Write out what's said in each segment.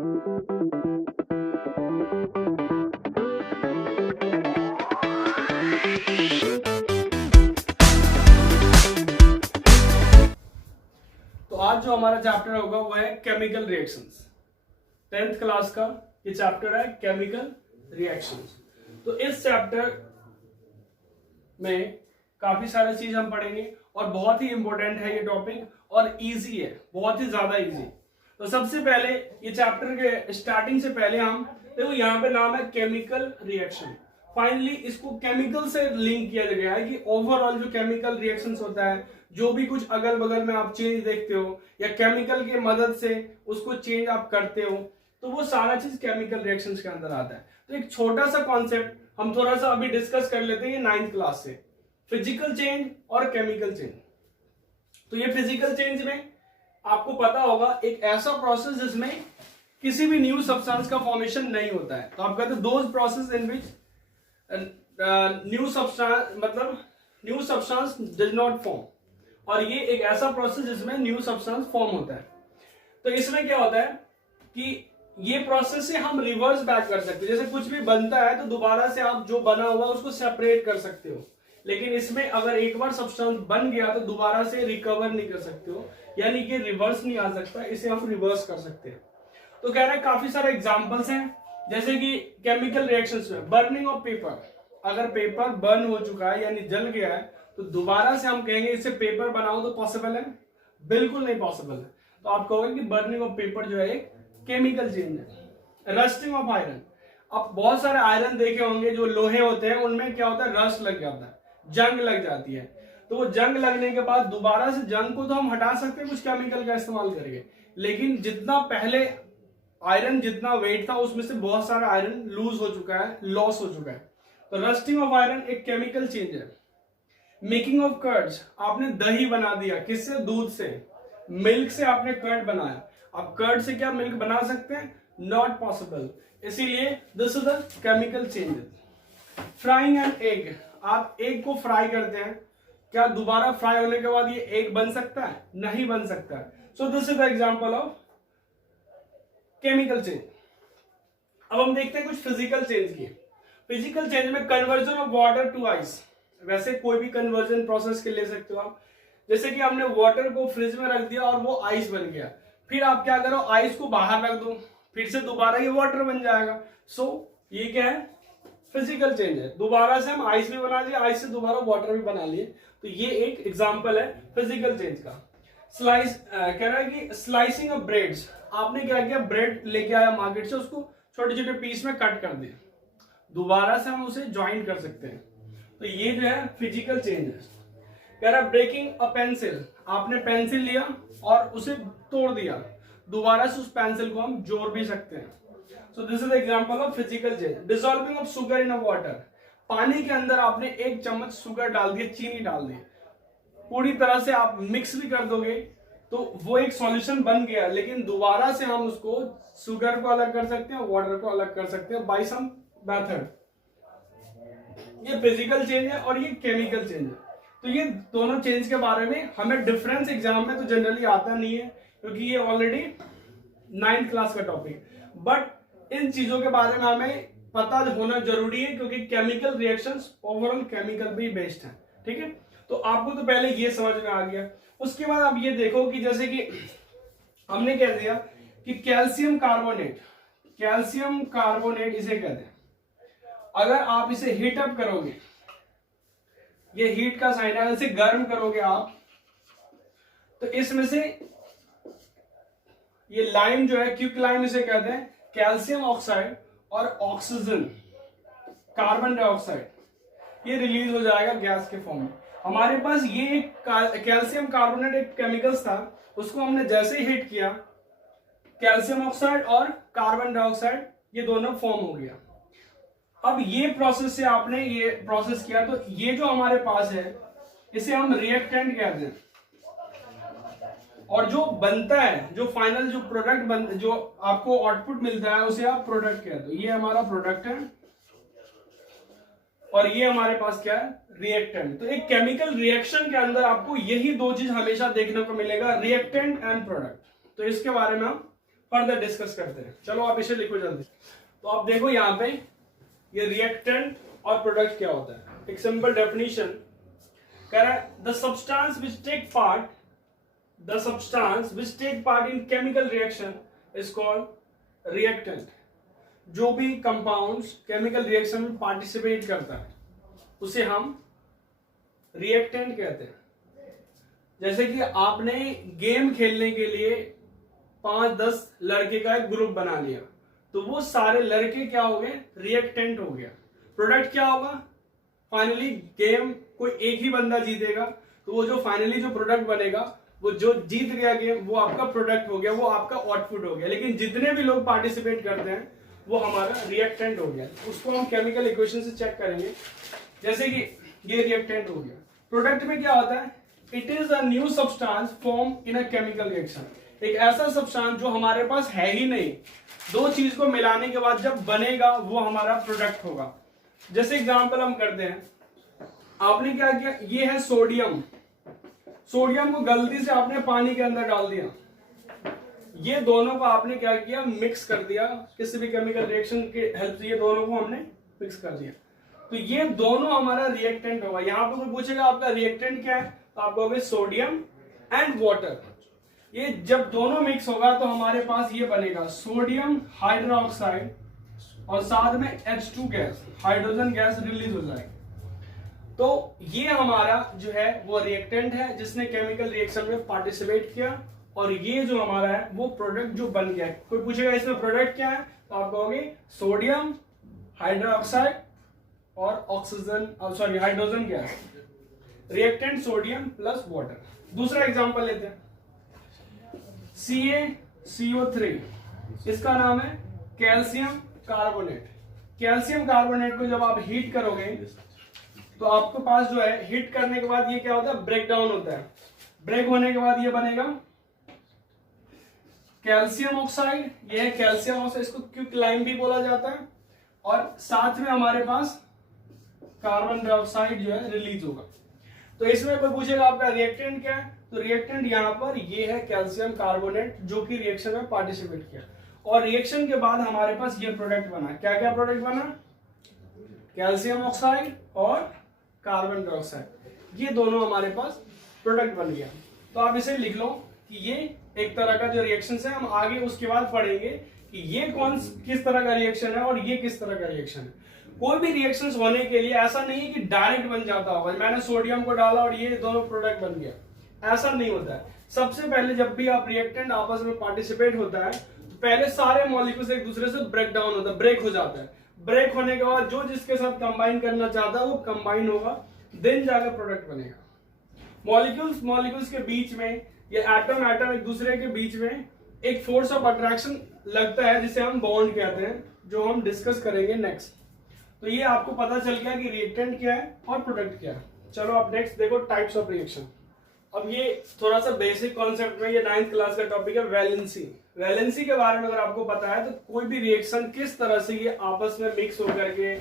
तो आज जो हमारा चैप्टर होगा वो है केमिकल रिएक्शंस। 10th क्लास का ये चैप्टर है केमिकल रिएक्शंस। तो इस चैप्टर में काफी सारी चीज हम पढ़ेंगे और बहुत ही इंपॉर्टेंट है ये टॉपिक और इजी है, बहुत ही ज्यादा इजी। तो सबसे पहले ये चैप्टर के स्टार्टिंग से पहले हम देखो यहाँ पे नाम है केमिकल रिएक्शन। फाइनली इसको केमिकल से लिंक किया गया है कि ओवरऑल जो केमिकल रिएक्शंस होता है, जो भी कुछ अगल बगल में आप चेंज देखते हो या केमिकल की मदद से उसको चेंज आप करते हो, तो वो सारा चीज केमिकल रिएक्शंस के अंदर आता है। तो एक छोटा सा कॉन्सेप्ट हम थोड़ा सा अभी डिस्कस कर लेते हैं 9th क्लास से, फिजिकल चेंज और केमिकल चेंज। तो ये फिजिकल चेंज में आपको पता होगा एक ऐसा प्रोसेस जिसमें किसी भी न्यू सब्सटेंस का फॉर्मेशन नहीं होता है। तो आप कहते हैं those process in which new substance does not form, और ये एक ऐसा प्रोसेस जिसमें न्यू सब्सटेंस फॉर्म होता है। तो इसमें क्या होता है कि ये प्रोसेस से हम रिवर्स बैक कर सकते हैं। जैसे कुछ भी बनता है तो दोबारा से आप जो बना हुआ उसको सेपरेट कर सकते हो, लेकिन इसमें अगर एक बार सब्सटेंस बन गया तो दोबारा से रिकवर नहीं कर सकते हो, यानी कि रिवर्स नहीं आ सकता, इसे हम रिवर्स कर सकते हैं। तो कह रहे हैं काफी सारे एग्जांपल्स हैं, जैसे कि केमिकल रिएक्शंस में बर्निंग ऑफ पेपर। अगर पेपर बर्न हो चुका है यानी जल गया है तो दोबारा से हम कहेंगे इससे पेपर बनाओ, तो पॉसिबल है? बिल्कुल नहीं पॉसिबल है। तो आप कहोगे कि बर्निंग ऑफ पेपर जो है एक केमिकल चेंज है। Rusting of iron. अब बहुत सारे आयरन देखे होंगे जो लोहे होते हैं, उनमें क्या होता है, रस्ट लग जाता है, जंग लग जाती है। तो वो जंग लगने के बाद दोबारा से जंग को तो हम हटा सकते हैं कुछ केमिकल का इस्तेमाल करके, लेकिन जितना पहले आयरन जितना वेट था उसमें से बहुत सारा आयरन लूज हो चुका है, लॉस हो चुका है। तो रस्टिंग ऑफ आयरन एक केमिकल चेंज है। Making of curds. आपने दही बना दिया, किससे? दूध से। मिल्क से आपने कर्ड बनाया। अब कर्ड से क्या मिल्क बना सकते हैं? Not possible. इसीलिए this is the chemical changes. Frying an egg. आप एग को फ्राई करते हैं, क्या दोबारा फ्राई होने के बाद ये एग बन सकता है? नहीं बन सकता है। So this is the example of chemical change. अब हम देखते हैं कुछ फिजिकल चेंज की। फिजिकल चेंज में conversion of water to ice. वैसे कोई भी कन्वर्जन प्रोसेस के ले सकते हो आप, जैसे कि हमने वाटर को फ्रिज में रख दिया और वो आइस बन गया, फिर आप क्या करो, आइस को बाहर रख दो, फिर से दोबारा ये वाटर बन जाएगा। सो ये क्या है? फिजिकल चेंज है। दोबारा से हम आइस भी बना लिए, आइस से दोबारा वाटर भी बना लिए। तो ये एक एग्जांपल है फिजिकल चेंज का। स्लाइस कह रहा है कि स्लाइसिंग ऑफ ब्रेड्स। आपने क्या किया, ब्रेड लेके आया मार्केट से, उसको छोटे छोटे पीस में कट कर दिया, दोबारा से हम उसे ज्वाइन कर सकते हैं। तो ये जो है फिजिकल चेंज है। कह रहा है ब्रेकिंग अ पेंसिल। आपने पेंसिल लिया और उसे तोड़ दिया, दोबारा से उस पेंसिल को हम जोड़ भी सकते हैं। सो this is example of physical change. Dissolving of sugar in a water. पानी के अंदर आपने 1 चम्मच शुगर डाल दिया, चीनी डाल दी, पूरी तरह से आप मिक्स भी कर दोगे तो वो एक सॉल्यूशन बन गया, लेकिन दोबारा से हम उसको शुगर को अलग कर सकते हैं, वाटर को अलग कर सकते हैं बाय सम मेथड। ये फिजिकल चेंज है और ये केमिकल चेंज है। तो ये दोनों चेंज के बारे में हमें डिफरेंस एग्जाम में तो जनरली आता नहीं है, क्योंकि ये ऑलरेडी 9th क्लास का टॉपिक, बट इन चीजों के बारे में हमें पता होना जरूरी है, क्योंकि केमिकल रिएक्शंस ओवरऑल केमिकल भी बेस्ड है। ठीक है, तो आपको तो पहले ये समझ में आ गया। उसके बाद आप ये देखो कि जैसे कि हमने कह दिया कि कैल्शियम कार्बोनेट, कैल्शियम कार्बोनेट इसे कहते हैं। अगर आप इसे हीट अप करोगे, ये हीट का साइन है, इसे गर्म करोगे आप, तो इसमें से ये लाइम जो है, क्विक लाइम इसे कहते हैं, कैल्शियम ऑक्साइड और ऑक्सीजन, कार्बन डाइऑक्साइड, ये रिलीज हो जाएगा गैस के फॉर्म में। हमारे पास ये कैल्शियम कार्बोनेट एक केमिकल्स था, उसको हमने जैसे ही हीट किया, कैल्शियम ऑक्साइड और कार्बन डाइऑक्साइड ये दोनों फॉर्म हो गया। अब ये प्रोसेस से आपने ये प्रोसेस किया, तो ये जो हमारे पास है इसे हम रिएक्टेंट कहते हैं, और जो बनता है, जो फाइनल जो प्रोडक्ट जो आपको आउटपुट मिलता है उसे आप प्रोडक्ट कहते हो। ये हमारा प्रोडक्ट है और ये हमारे पास क्या है, रिएक्टेंट। तो एक केमिकल रिएक्शन के अंदर आपको यही दो चीज हमेशा देखने को मिलेगा, रिएक्टेंट एंड प्रोडक्ट। तो इसके बारे में हम फर्दर डिस्कस करते हैं। चलो आप इसे लिखो जल्दी। तो आप देखो यहाँ पे ये रिएक्टेंट और प्रोडक्ट क्या होता है। एक सिंपल डेफिनेशन कह रहा है the substance which take part in chemical reaction is called reactant. जो भी कंपाउंड्स केमिकल रिएक्शन में पार्टिसिपेट करता है उसे हम रिएक्टेंट कहते हैं। जैसे कि आपने गेम खेलने के लिए 5-10 लड़के का एक ग्रुप बना लिया, तो वो सारे लड़के क्या हो गए, रिएक्टेंट हो गया। प्रोडक्ट क्या होगा, फाइनली गेम कोई एक ही बंदा जीतेगा, तो वो जो फाइनली जो प्रोडक्ट बनेगा, वो जो जीत गया गेम वो आपका प्रोडक्ट हो गया, वो आपका आउटपुट हो गया। लेकिन जितने भी लोग पार्टिसिपेट करते हैं वो हमारा रिएक्टेंट हो गया। उसको हम केमिकल इक्वेशन से चेक करेंगे। जैसे कि ये रिएक्टेंट हो गया। प्रोडक्ट में क्या होता है, it is a new substance form in a chemical reaction. एक ऐसा सब्सटेंस जो हमारे पास है ही नहीं, दो चीज को मिलाने के बाद जब बनेगा वो हमारा प्रोडक्ट होगा। जैसे एग्जांपल हम करते हैं, आपने क्या किया, ये है सोडियम, सोडियम को गलती से आपने पानी के अंदर डाल दिया, ये दोनों को आपने क्या किया, मिक्स कर दिया। किसी भी केमिकल रिएक्शन के हेल्प से ये दोनों को हमने मिक्स कर दिया, तो ये दोनों हमारा रिएक्टेंट होगा। यहां पर कोई पूछेगा आपका रिएक्टेंट क्या है, तो आप कहोगे सोडियम एंड वाटर। ये जब दोनों मिक्स होगा तो हमारे पास ये बनेगा सोडियम हाइड्रोक्साइड और साथ में H2 gas, hydrogen gas release हो जाएगी। तो ये हमारा जो है वो रिएक्टेंट है जिसने केमिकल रिएक्शन में पार्टिसिपेट किया, और ये जो हमारा है वो प्रोडक्ट जो बन गया है। कोई पूछेगा इसमें प्रोडक्ट क्या है, तो आप कहोगे सोडियम हाइड्रोक्साइड और oxygen hydrogen gas, reactant sodium plus water. दूसरा एग्जांपल लेते हैं, CaCO3, इसका नाम है कैल्शियम कार्बोनेट। कैल्शियम कार्बोनेट को जब आप हीट करोगे तो आपके पास जो है, हीट करने के बाद ये क्या होता है, ब्रेक डाउन होता है। ब्रेक होने के बाद ये बनेगा कैल्शियम ऑक्साइड, ये है कैल्शियम ऑक्साइड, इसको क्विकलाइम भी बोला जाता है। और साथ में हमारे पास कार्बन डाइऑक्साइड जो है रिलीज होगा। तो इसमें कोई पूछेगा आपका रिएक्टेंट क्या है, तो रिएक्टेंट यहाँ पर ये है कैल्शियम कार्बोनेट जो कि रिएक्शन में पार्टिसिपेट किया, और रिएक्शन के बाद हमारे पास ये प्रोडक्ट बना। क्या क्या प्रोडक्ट बना, कैल्शियम ऑक्साइड और कार्बन डाइऑक्साइड, ये दोनों हमारे पास प्रोडक्ट बन गया। तो आप इसे लिख लो कि ये एक तरह का जो रिएक्शन है। हम आगे उसके बाद पढ़ेंगे कि ये किस तरह का रिएक्शन है और ये किस तरह का रिएक्शन है। कोई भी रिएक्शंस होने के लिए ऐसा नहीं है कि डायरेक्ट बन जाता होगा, मैंने सोडियम को डाला और ये दोनों प्रोडक्ट बन गया, ऐसा नहीं होता है। सबसे पहले जब भी आप रिएक्टेंट आपस में पार्टिसिपेट होता है तो पहले सारे मॉलिक्यूल्स एक दूसरे से ब्रेक डाउन होता है, ब्रेक हो जाता है। ब्रेक होने के बाद जो जिसके साथ कंबाइन करना चाहता है वो कंबाइन होगा, देन जाकर प्रोडक्ट बनेगा। मॉलिक्यूल्स के बीच में या एटम एक दूसरे के बीच में एक फोर्स ऑफ अट्रैक्शन लगता है जिसे हम बॉन्ड कहते हैं, जो हम डिस्कस करेंगे नेक्स्ट। तो ये आपको पता चल गया कि रिएक्टेंट क्या है और प्रोडक्ट क्या है। चलो आप नेक्स्ट देखो टाइप्स ऑफ रिएक्शन। अब ये थोड़ा सा बेसिक कॉन्सेप्ट में, ये 9th क्लास का टॉपिक है वैलेंसी। वैलेंसी के बारे में अगर आपको पता है तो कोई भी रिएक्शन किस तरह से ये आपस में मिक्स होकर के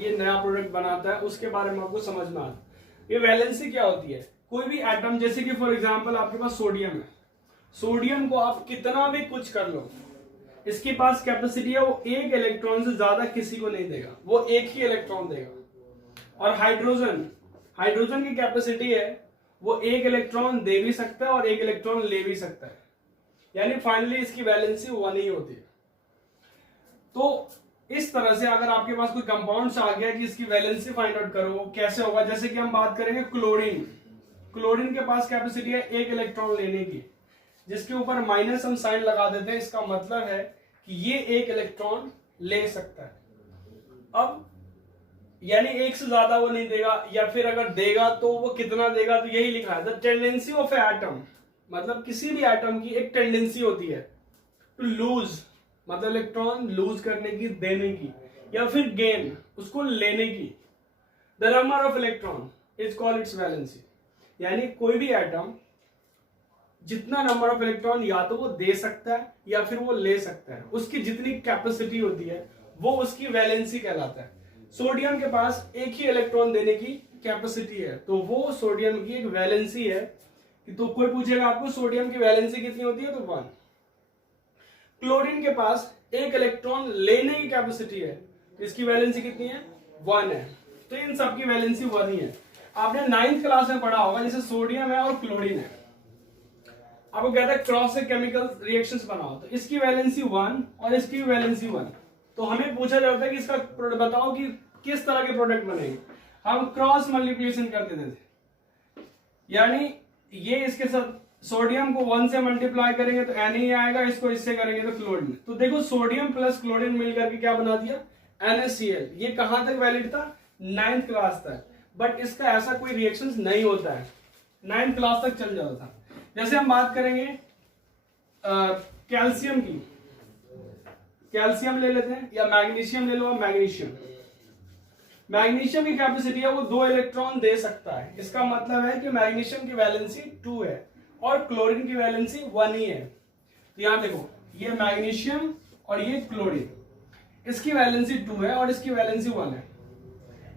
ये नया प्रोडक्ट बनाता है उसके बारे में आपको समझ में आता है। ये वैलेंसी क्या होती है, कोई भी एटम, जैसे कि फॉर एग्जांपल आपके पास सोडियम है, सोडियम को आप कितना भी कुछ कर लो, इसके पास कैपेसिटी है वो एक इलेक्ट्रॉन से ज्यादा किसी को नहीं देगा, वो एक ही इलेक्ट्रॉन देगा। और हाइड्रोजन की कैपेसिटी है वो एक इलेक्ट्रॉन दे भी सकता है और एक इलेक्ट्रॉन ले भी सकता है, यानी फाइनली इसकी वैलेंसी 1 ही होती है। तो इस तरह से अगर आपके पास कोई कंपाउंड्स आ गया कि इसकी वैलेंसी फाइंड आउट करो, कैसे होगा, जैसे कि हम बात करेंगे क्लोरीन के पास कैपेसिटी है एक इलेक्ट्रॉन लेने की, जिसके ऊपर माइनस हम साइन लगा देते हैं, इसका मतलब है कि ये एक इलेक्ट्रॉन ले सकता है। अब यानी एक से ज्यादा वो नहीं देगा, या फिर अगर देगा तो वो कितना देगा, तो यही लिखा है द टेंडेंसी ऑफ एटम, मतलब किसी भी एटम की एक टेंडेंसी होती है टू लूज, मतलब इलेक्ट्रॉन लूज करने की, देने की, या फिर गेन उसको लेने की। The number of electron is called its valency, यानी कोई भी एटम जितना नंबर ऑफ इलेक्ट्रॉन या तो वो दे सकता है या फिर वो ले सकता है, उसकी जितनी कैपेसिटी होती है वो उसकी वैलेंसी कहलाता है। सोडियम के पास एक ही इलेक्ट्रॉन देने की कैपेसिटी है, तो वो सोडियम की एक वैलेंसी है। तो कोई पूछेगा आपको सोडियम की वैलेंसी कितनी होती है, तो 1। क्लोरीन के पास एक इलेक्ट्रॉन लेने की कैपेसिटी है, तो इसकी वैलेंसी कितनी है? 1 है। तो इन सब की वैलेंसी 1 ही है। आपने 9th क्लास में पढ़ा होगा, जैसे सोडियम है और क्लोरीन है, आपको कहता है क्रॉस से केमिकल रिएक्शंस बनाओ, तो इसकी वैलेंसी 1 और इसकी वैलेंसी 1। तो हमें पूछा जाता है कि इसका बताओ कि किस तरह के प्रोडक्ट बनेंगे। हम क्रॉस मल्टीप्लिकेशन करते थे, यानी ये इसके साथ सोडियम को 1 से मल्टीप्लाई करेंगे तो Na ही आएगा, इसको इससे करेंगे तो क्लोरीन। तो देखो सोडियम प्लस क्लोरीन मिलकर के क्या बना दिया? NaCl। ये कहां तक वैलिड था? 9th क्लास तक। बट इसका ऐसा कोई रिएक्शंस नहीं होता है, 9th क्लास तक चल जाता था। जैसे हम बात करेंगे कैल्शियम की, कैल्शियम ले लेते हैं, या मैग्नीशियम ले लो। मैग्नीशियम की कैपेसिटी है वो 2 इलेक्ट्रॉन दे सकता है। इसका मतलब है कि मैग्नीशियम की वैलेंसी 2 है और क्लोरीन की वैलेंसी 1 ही है। तो यहां देखो, ये मैग्नीशियम और ये क्लोरीन, इसकी वैलेंसी 2 है और इसकी वैलेंसी 1 है।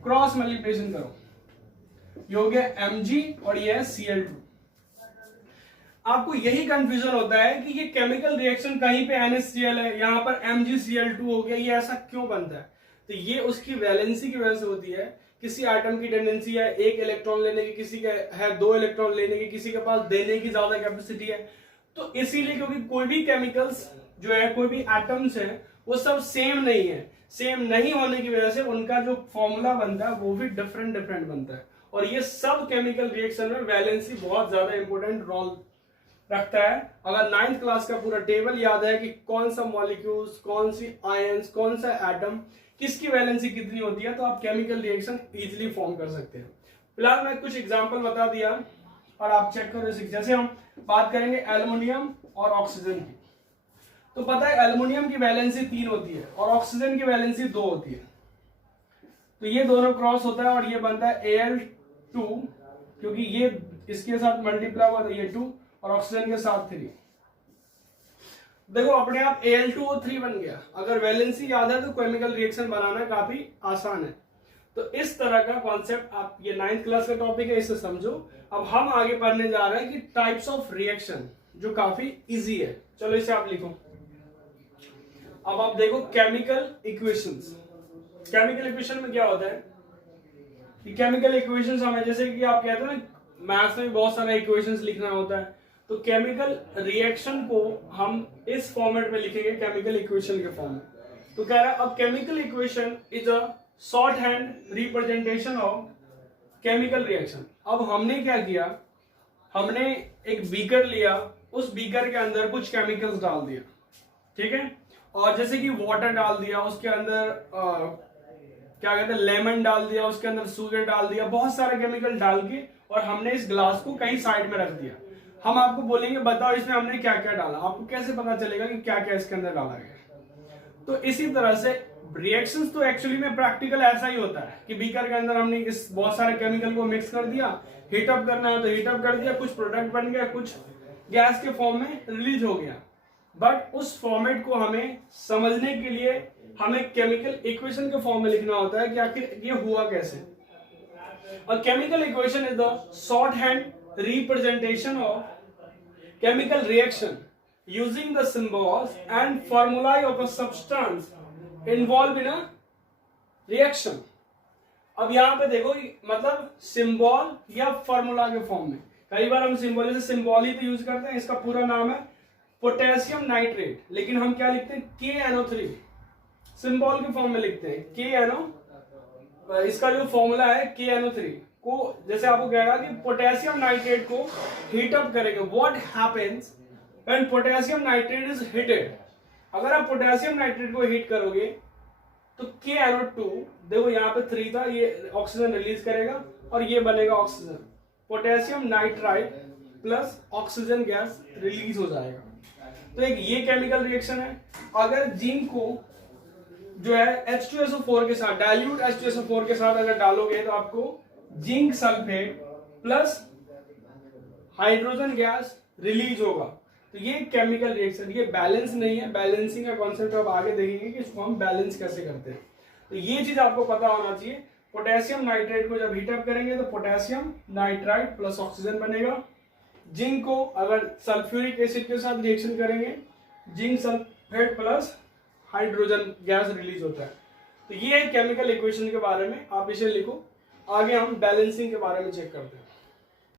क्रॉस मल्टीप्लिकेशन करो, ये हो गया Mg और ये है Cl2। आपको यही कंफ्यूजन होता है कि ये केमिकल रिएक्शन कहीं पे NaCl है, यहाँ पर MgCl2 हो गया, ये ऐसा क्यों बनता है? तो ये उसकी वैलेंसी की वजह से होती है। किसी एटम की टेंडेंसी है 1 इलेक्ट्रॉन लेने की, किसी का है 2 इलेक्ट्रॉन लेने की, किसी के पास देने की ज्यादा कैपेसिटी है। तो इसीलिए, क्योंकि कोई भी केमिकल्स जो है, कोई भी एटम्स है, वो सब सेम नहीं है। सेम नहीं होने की वजह से उनका जो फॉर्मूला बनता है वो भी डिफरेंट बनता है। और ये सब केमिकल रिएक्शन में वैलेंसी बहुत ज्यादा इंपॉर्टेंट रोल रखता है। अगर 9th क्लास का पूरा टेबल याद है कि कौन सा मॉलिक्यूल्स, कौन सी आयंस, कौन सा एटम, किसकी वैलेंसी कितनी होती है, तो आप केमिकल रिएक्शन इजीली फॉर्म कर सकते हैं। फिलहाल मैं कुछ एग्जांपल बता दिया और आप चेक करो। जैसे हम बात करेंगे एल्युमिनियम और ऑक्सीजन की, तो पता है एल्युमिनियम की वैलेंसी 3 होती है और ऑक्सीजन की वैलेंसी 2 होती है। तो ये दोनों क्रॉस होता है और ये बनता है Al2, क्योंकि ये इसके साथ मल्टीप्लाई हुआ, तो ये 2 और ऑक्सीजन के साथ 3। देखो अपने आप Al2O3 बन गया। अगर वैलेंसी याद है तो केमिकल रिएक्शन बनाना काफी आसान है। तो इस तरह का कॉन्सेप्ट आप, ये 9th क्लास का टॉपिक है, इसे समझो। अब हम आगे पढ़ने जा रहे हैं कि टाइप्स ऑफ रिएक्शन, जो काफी इजी है। चलो इसे आप लिखो। अब आप देखो केमिकल इक्वेशंस। केमिकल इक्वेशन में क्या होता है कि केमिकल इक्वेशंस हमें, जैसे कि आप कहते हो ना, मैथ्स में बहुत सारे इक्वेशंस लिखना होता है, तो केमिकल रिएक्शन को हम इस फॉर्मेट में लिखेंगे, केमिकल इक्वेशन के फॉर्म में। तो कह रहा है अब chemical equation is a short hand representation of chemical reaction. अब हमने क्या किया, हमने एक बीकर लिया, उस बीकर के अंदर कुछ केमिकल्स डाल दिया, ठीक है, और जैसे कि वाटर डाल दिया, उसके अंदर क्या कहते हैं, लेमन डाल दिया, उसके अंदर शुगर डाल दिया, बहुत सारे केमिकल डाल के, और हमने इस ग्लास को कहीं साइड में रख दिया। हम आपको बोलेंगे बताओ इसमें हमने क्या क्या डाला, आपको कैसे पता चलेगा कि क्या क्या इसके अंदर डाला गया। तो इसी तरह से रिएक्शंस तो एक्चुअली में प्रैक्टिकल ऐसा ही होता है कि बीकर के अंदर हमने इस बहुत सारे केमिकल को मिक्स कर दिया, हीटअप करना है तो हीटअप कर दिया, कुछ प्रोडक्ट बन गया, कुछ गैस के फॉर्म में रिलीज हो गया। बट उस फॉर्मेट को हमें समझने के लिए हमें केमिकल इक्वेशन के फॉर्म में लिखना होता है कि आखिर ये हुआ कैसे। A chemical equation is the shorthand representation of chemical reaction using the symbols and formulae of a substance involved in a reaction. अब यहाँ पे देखो, मतलब सिंबल या फॉर्मूला के फॉर्म में, कई बार हम सिंबल, जैसे सिंबल ही तो यूज करते हैं। इसका पूरा नाम है पोटेशियम नाइट्रेट, लेकिन हम क्या लिखते हैं, KNO3, सिंबल के फॉर्म में लिखते हैं KNO। इसका जो फॉर्मूला है KNO3 को, जैसे आपको कहेगा कि पोटेशियम नाइट्रेट को हीट अप करेंगे, what happens when potassium nitrate is heated. अगर आप पोटेशियम नाइट्रेट को हीट करोगे तो KNO2, देखो यहाँ पे 3 था, ये ऑक्सीजन रिलीज करेगा और ये बनेगा oxygen, potassium nitrite plus oxygen gas release हो जाएगा। तो एक ये केमिकल रिएक्शन है। अगर जिंक को जो है H2SO4 के साथ, डाइल्यूट H2SO4 के साथ अगर डालोगे तो आपको zinc sulphate plus hydrogen gas release होगा। तो ये केमिकल रिएक्शन, ये बैलेंस नहीं है। बैलेंसिंग का कॉन्सेप्ट आप आगे देखेंगे कि इसको हम बैलेंस कैसे करते हैं। तो ये चीज आपको पता होना चाहिए। पोटेशियम नाइट्रेट को जब हीटअप करेंगे तो पोटेशियम नाइट्राइट प्लस ऑक्सीजन बनेगा। जिंक को अगर सल्फ्यूरिक एसिड के साथ रिएक्शन करेंगे, zinc head plus hydrogen gas release होता है। तो ये है केमिकल इक्वेशन के बारे में, आप इसे लिखो। आगे हम बैलेंसिंग के बारे में चेक करते हैं।